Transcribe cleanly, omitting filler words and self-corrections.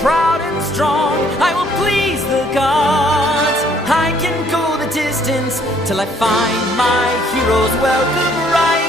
proud and strong. I will please the gods. I can go the distance till I find my hero's welcome right.